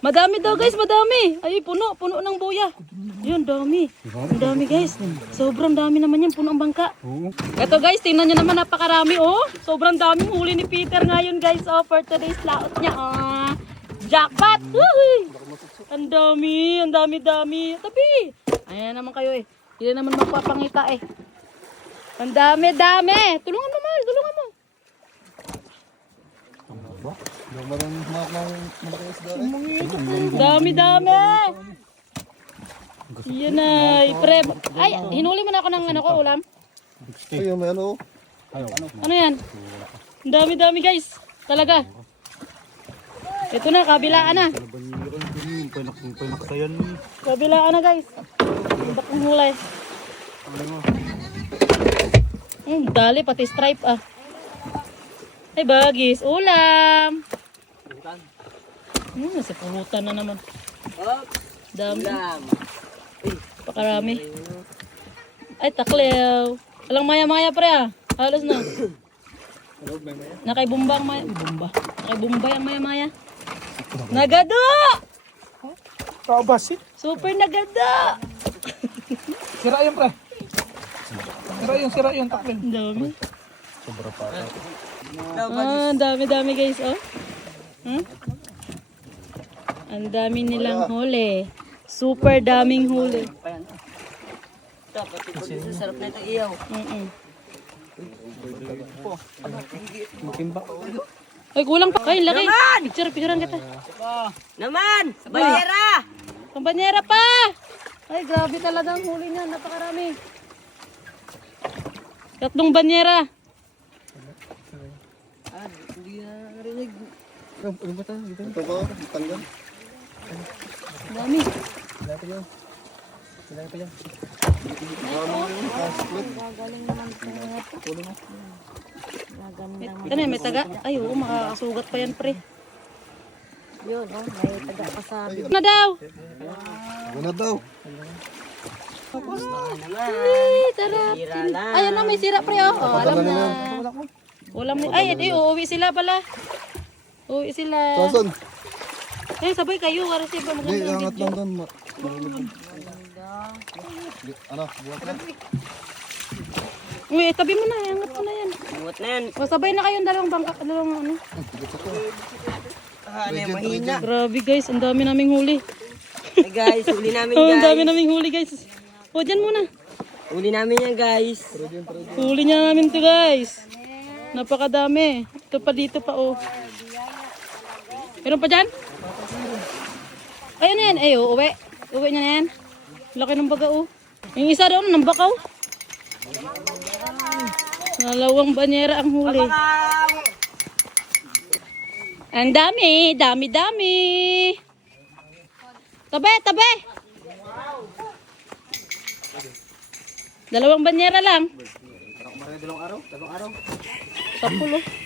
Madami daw guys, madami. Ay, puno ng buya. Yun, dami. Ang dami guys. Sobrang dami naman yan, puno ang bangka. Ito guys, tingnan nyo naman, napakarami oh. Sobrang daming huli ni Peter ngayon guys, oh, for today's laot niya. Jackpot! Woohoo! Ang dami. Tabi! Ayan naman kayo eh. Hindi naman magpapangita eh. Ang dami. Tulungan mo. Dami. Yan ay, pre. Ay, hinuli mo na ako ng ano ko, ulam. Ayun, may ano. Ano yan? Ang dami guys. Talaga. Ito na, kabilaan na. Kabilaan na guys. Bakong hulay. Dali, pati stripe ah. Ay bagis, ulam. Nasa pulutan na naman. Dami. Pakarami. Ay, taklew. Alang maya-maya pre ah. Halos na. Nakaibumba ang maya. Nakaibumba ang maya-maya. Nagado! Kabasit. Super nagado! Sira yun, pre. Sira yun, taklin. Ang dami. Ang dami guys, oh. Ang dami nilang huli. Super daming huli. Sarap na ito iyaw. Ay, kulang pa. Ay, laki. Picturean kita. Naman! Sa banyera! Pambanyera pa! Ay, grabe talaga ang huli niya. Napakarami. 3 banyera. Hindi na narinig. Ito ba? Tanggal. Dami. Ito na, may taga. Ay, oo, makakasugat pa yan, pre. Yun, oh, may taga pa sa... Na daw. Ano daw? Ay, sarap. Ayan na, may sira, pre, oh. Oh, alam na. Ulam ni... Ay, edi, uuwi sila pala. Uuwi sila. Tasan? Eh, sabay kayo. Kasi ba Hindi, maganda ang angat video. lang doon. Ano, buhat na? Uy, tabi mo na. Angat mo na yan. Buhat na yan. O, sabay na kayong dalawang bangka. Dalawang ano. Ano yung mahina. Grabe guys, ang dami naming huli. Hey guys, huli namin Oh, ang dami guys. naming huli guys. O, dyan muna. Huli namin yan guys. Huli niya namin to guys. Napakadami. Ito pa dito pa oh. Meron pa dyan? Ay, ano yan? Ay, uwi. Uwi niya na yan. Laki ng baga oh. Yung isa doon, ng bakaw. Dalawang banyera ang huli. Ang dami. Tabi. Dalawang banyera lang. Dalawang araw? 10.